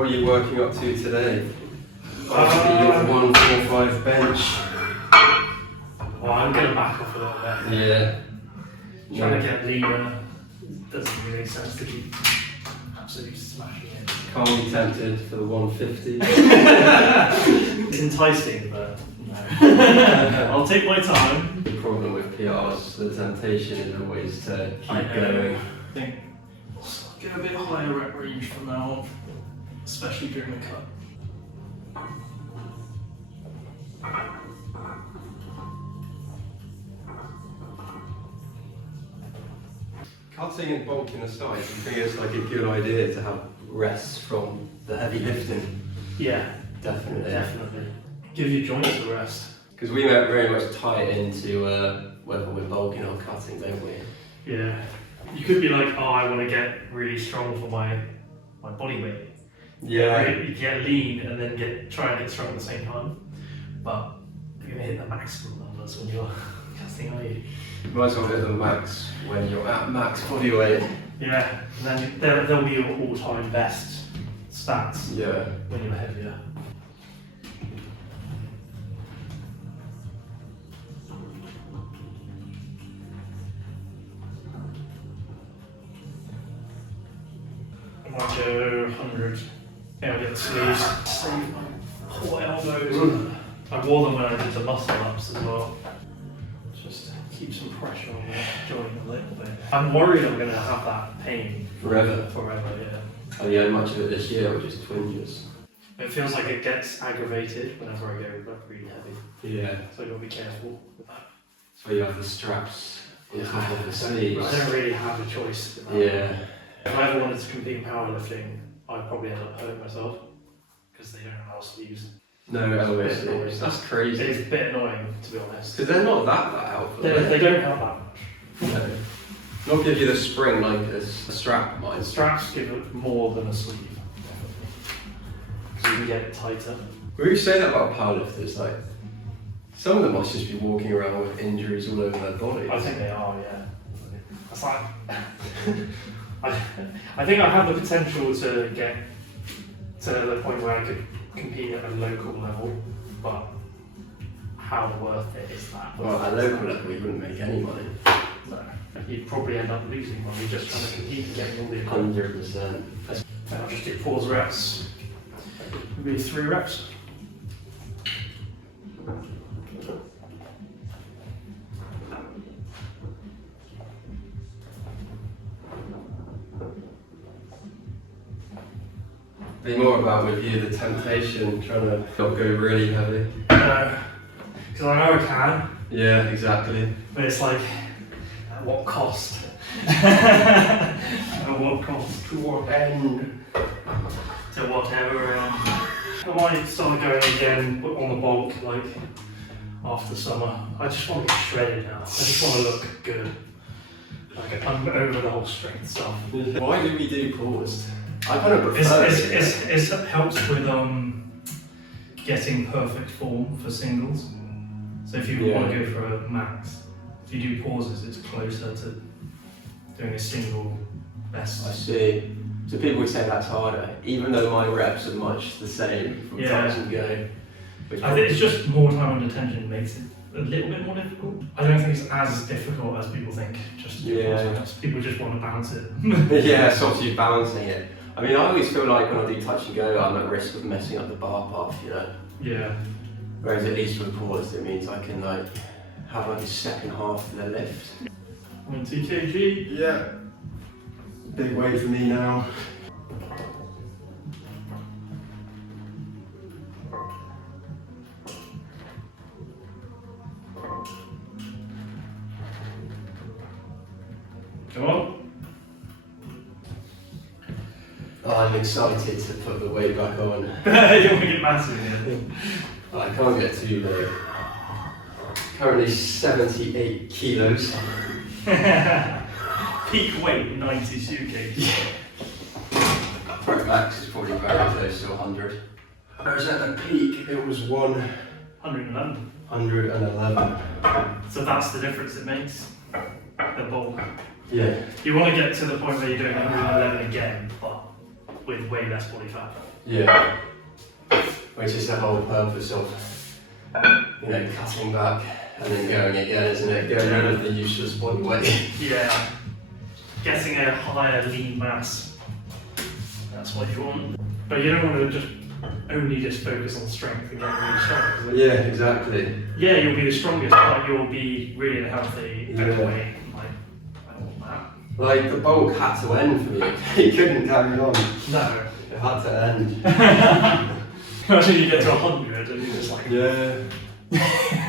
What are you working up to today? Your 145 bench. Well, I'm going to back off a little bit. Yeah. Trying to get leaner doesn't really make sense to keep absolutely smashing it. Can't be tempted for the 150. It's enticing, but no. I'll take my time. The problem with PRs, the temptation is always to keep going. I think just get a bit higher rep range from now on, especially during the cut. Cutting and bulking aside, do you think it's like a good idea to have rests from the heavy lifting? Yeah, Definitely. definitely. Give your joints a rest. Because we very much tie it into whether we're bulking or cutting, don't we? Yeah. You could be like, oh, I want to get really strong for my body weight. You get lean and then try and get strong at the same time. But you're going to hit the maximum numbers when you're casting, are you? You might as well hit the max when you're at max body weight. Yeah, and then there'll be your all-time best stats Yeah. when you're heavier. I might go 100. Yeah, I'll get the sleeves. Save my poor elbows. I wore them when I did the muscle ups as well. Just keep some pressure on the joint a little bit. I'm worried I'm going to have that pain Forever. yeah. Have you had much of it this year or just twinges? It feels like it gets aggravated whenever I go like really heavy, Yeah. so I've got to be careful with that. So you have the straps on top of the I sleeves. don't really have a choice with that. Yeah. If I ever wanted to compete in powerlifting, I'd probably end up hurting myself because they don't allow sleeves. No elbow sleeves. That's It crazy. is a bit annoying, to be honest. Because they're not that helpful. They don't have that much. No. Not give you the spring like a strap might. The straps give it more than a sleeve, because you can get it tighter. When you say that about powerlifters, like, some of them must just be walking around with injuries all over their bodies. I think they are, yeah. That's like, I think I have the potential to get to the point where I could compete at a local level, but how worth it is that? Well, at a local level, you wouldn't make any money. No. You'd probably end up losing money just trying to compete and getting all the equipment. 100%. And I'll just do pause reps. Maybe 3 reps. Be more about with you the temptation, trying to not go really heavy. Because I know I can, Yeah, exactly. but it's like, at what cost? At what cost? To what end? To whatever. I might start going again but on the bulk, like after summer. I just want to get shredded now. I just want to look good. Like I'm over the whole strength stuff. Why do we do paused? I kind of prefer it. It helps with getting perfect form for singles. So if you want to go for a max, if you do pauses, it's closer to doing a single best. I see. So people would say that's harder, even though my reps are much the same from touch and go. I think it's just more time under tension makes it a little bit more difficult. I don't think it's as difficult as people think. Just to do pause. People just want to bounce it. Yeah, it's obviously balancing it. I mean, I always feel like when I do touch and go, I'm at risk of messing up the bar path, you know? Yeah. Whereas at least with pause, it means I can like have like a second half of the lift. 20 kg. Yeah. Big weight for me now. Come on. Oh, I'm excited to put the weight back on. You want to get massive here. I can't get too low. Currently 78 kilos. Peak weight 92 kg. Right, max is probably very close to 100. Whereas at the peak, it was 111. 111. So that's the difference it makes. The bulk. Yeah. You want to get to the point where you're doing 111 again, but with way less body fat. Yeah. Which is the whole purpose of, cutting back and then going again, isn't it? Getting rid of the useless body weight. Yeah. Getting a higher lean mass. That's what you want. But you don't want to just only focus on strength and get really strong. 'Cause Yeah, exactly. yeah, you'll be the strongest, but you'll be really healthy, Yeah. overweight. Like, I don't want that. Like, the bulk had to end for me. It couldn't carry on. No. It had to end. Imagine you get to 100 and you're just like, Yeah.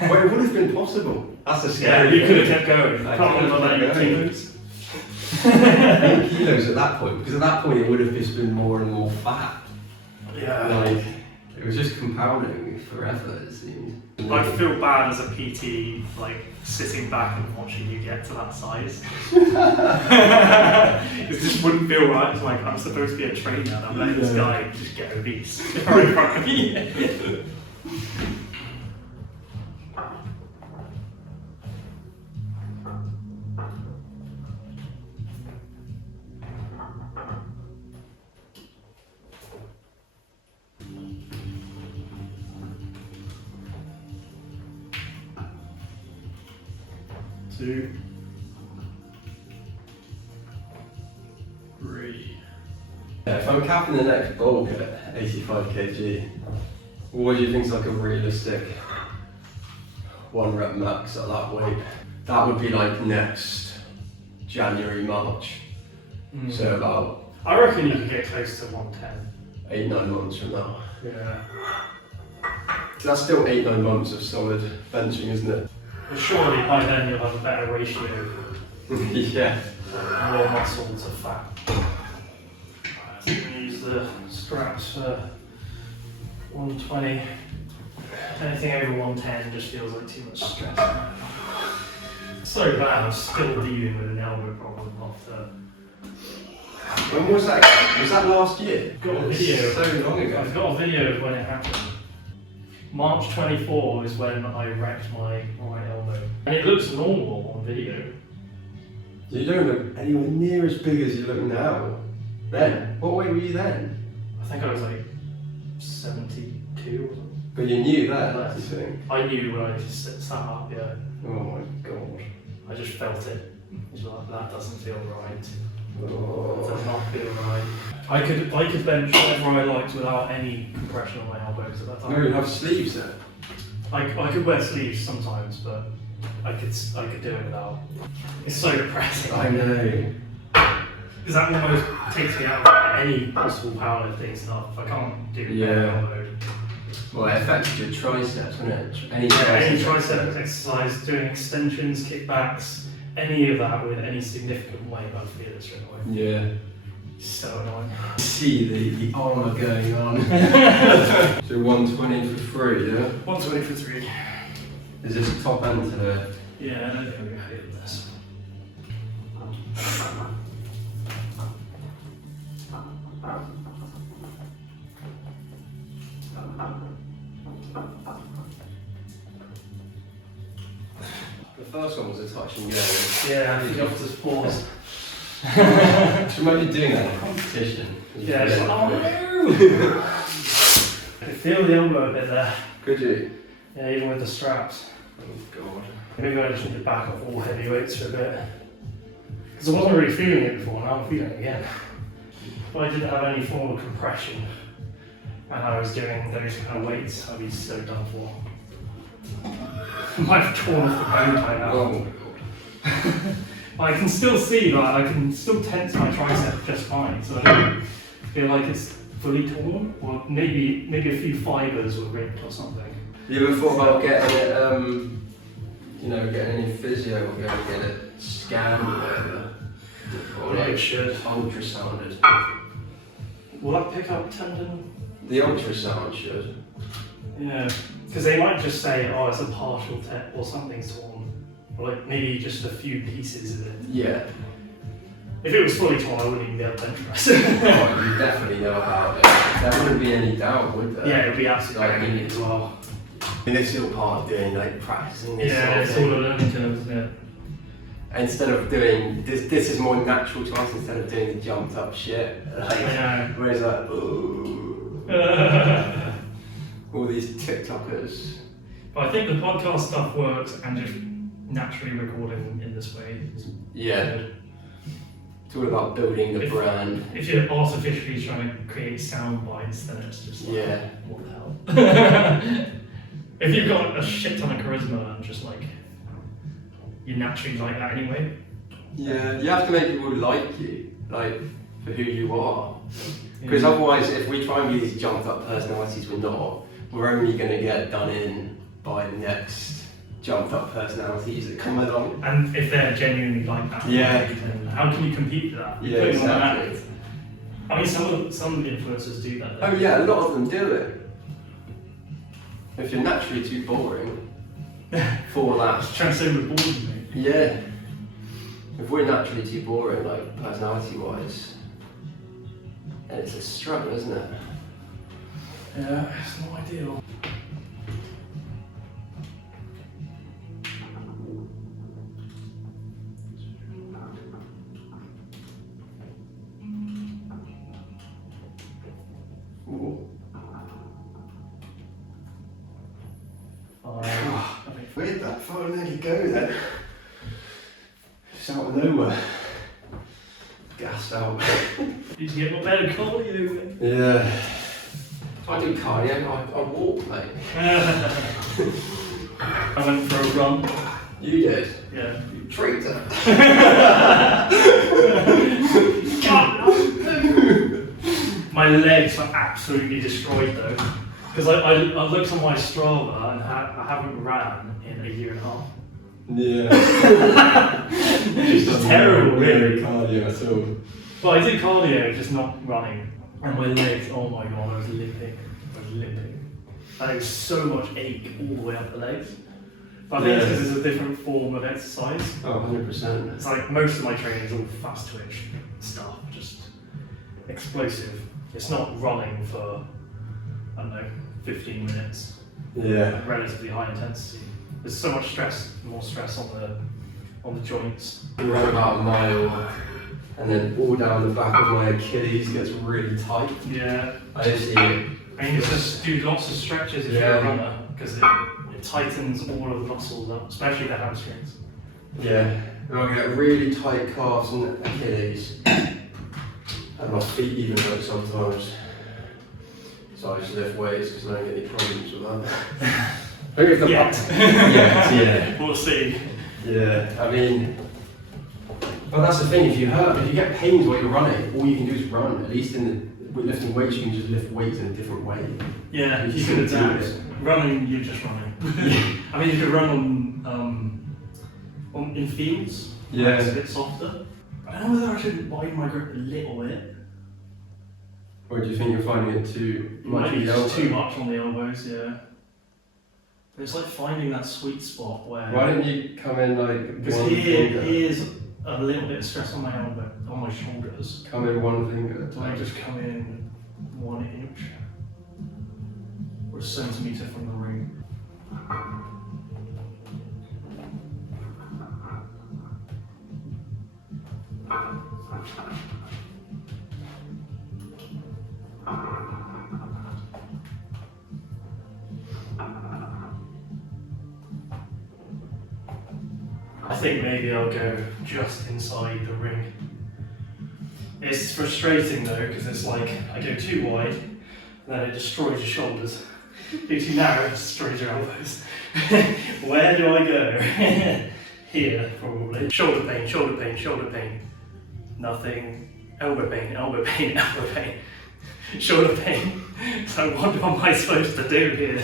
Well, it would have been possible. That's a yeah, scary you could have thing. kept going. I Can't could've remember kept that going. kilos. 8 kilos at that point, because at that point it would have just been more and more fat. Yeah. Like, it was just compounding forever, it seemed. I feel bad as a PT, like sitting back and watching you get to that size. It just wouldn't feel right. It's like I'm supposed to be a trainer and I'm letting this guy just get obese right in front of me. Two, 3. Yeah, if I'm capping the next bulk at 85 kg, what do you think is like a realistic 1 rep max at that weight? That would be like next January, March. So about I reckon you could get close to 110. 8-9 months from now. Yeah. That's still 8-9 months of solid benching, isn't it? But surely by then you'll have a better ratio Yeah. of raw muscle to fat. So I'm going to use the straps for 120. Anything over 110 just feels like too much stress. So bad, I'm still dealing with an elbow problem after. When was that? Was that last year? Got a It was video. So long ago. I've got a video of when it happened. March 24 is when I wrecked my right elbow. And it looks normal on video. You don't look anywhere near as big as you look now. Then? What weight were you then? I think I was like 72 or something. But you knew that, Less. you think? I knew when I just sat up, yeah. Oh my god. I just felt it. It was like, that doesn't feel right. That Oh. does not feel right. I could bench whatever I liked without any compression on my elbows at that time. No, you have sleeves then? I could wear sleeves sometimes, but I could do it without. It's so depressing. I know. Because that almost takes me out of any possible powerlifting stuff. I can't do Yeah. elbow. Well, it affected your triceps, wouldn't it? Any Any tricep exercise, doing extensions, kickbacks, any of that with any significant weight, I feel it straight away. Yeah. It's so annoying. See the armour going on. So 120 for free, yeah? 120 for 3. Is this top end today? Yeah, I don't think I'm going to hit this. The first one was a touch and go. Yeah, I think you have to just pause. Just imagine doing that in a competition. Yeah, it's like, oh no! I could feel the elbow a bit there. Could you? Yeah, even with the straps. Oh god. Maybe I just need to back off all heavy weights for a bit. Because I wasn't really feeling it before, now I'm feeling it again. If I didn't have any form of compression and I was doing those kind of weights, I'd be so done for. I might have torn off the bone by now. Oh I can still see, like, I can still tense my tricep just fine, so I don't feel like it's fully torn, or maybe a few fibres were ripped or something. You ever thought about getting it, getting any physio or going to get it scanned or whatever? Or Yeah, it like should. ultrasounded? Will that pick up tendon? The ultrasound should. Yeah, because they might just say, oh, it's a partial or something's torn. Or like maybe just a few pieces of it. Yeah. If it was fully torn, I wouldn't even be able to bench press. Oh, you definitely know about it. There wouldn't be any doubt, would there? Yeah, it would be absolutely Like, banging as well. I mean, this is all part of doing, like, practicing this Yeah, sort of it's thing. all a learning curve, isn't it? Instead of doing, this is more natural to us instead of doing the jumped up shit. Like, I know. whereas like, ooh. these TikTokers. But I think the podcast stuff works, and just naturally recording in this way is Yeah, good. it's all about building the brand. If you're artificially trying to create sound bites, then it's just like, Yeah. what the hell? If you've got a shit ton of charisma and just like, you're naturally like that anyway. Yeah, you have to make people like you, like for who you are. Because Yeah. otherwise, if we try and be these jumped up personalities, we're not. We're only going to get done in by the next jumped up personalities that come along. And if they're genuinely like that, Yeah. then how can you compete with that? Yeah, Putting on an exactly. act. I mean, some influencers do that. Though. Oh yeah, a lot of them do it. If you're naturally too boring for that. Just trying to say we're boring, mate. Yeah. If we're naturally too boring, like personality-wise, then it's a struggle, isn't it? Yeah, it's not ideal. Ooh. Where'd that phone nearly go then? Just out of nowhere. Gassed out. You can get more better cardio, mate. Yeah. I do cardio, I walk, mate. I went for a run. You did? Yeah. You traitor. My legs were absolutely destroyed though, because I looked on my Strava and I haven't ran in a year and a half. Yeah. It's terrible, really. cardio at all. But I did cardio, just not running, and my legs. Oh my god, I was limping. And there was so much ache all the way up the legs. But I think it's because it's a different form of exercise. Oh, 100%. It's like most of my training is all fast twitch stuff, just explosive. It's not running for, I don't know, 15 minutes Yeah. at relatively high intensity. There's so much stress, more stress on the joints. We ran about a mile, and then all down the back of my Achilles gets really tight. Yeah. I just see it. I mean, just do lots of stretches if you're a runner, because it tightens all of the muscles up, especially the hamstrings. Yeah. And I get really tight calves and Achilles. And my feet even hurt sometimes. So I just lift weights because I don't get any problems with that. I think if the yeah. We'll see. Yeah. I mean, well, that's the thing. If you get pains while you're running, all you can do is run. At least with lifting weights, you can just lift weights in a different way. Yeah, You you can can do adapt. it. Running, you're just running. I mean, you could run on in fields. Yeah. It's a bit softer. I don't know whether I should widen my grip a little bit. Or do you think you're finding it too much? Maybe in the just elbow? too much on the elbows, yeah. But it's like finding that sweet spot where. Why don't you come in like Because one finger? here's a little bit of stress on my elbow, on my shoulders. Come in one finger. Do I just come in 1 inch or a centimetre from the ring? I think maybe I'll go just inside the ring. It's frustrating though, because it's like I go too wide, then it destroys your shoulders. Go too narrow, it destroys your elbows. Where do I go? Here, probably. Shoulder pain, shoulder pain, shoulder pain. Nothing. Elbow pain, elbow pain, elbow pain. Shoulder pain. So what am I supposed to do here?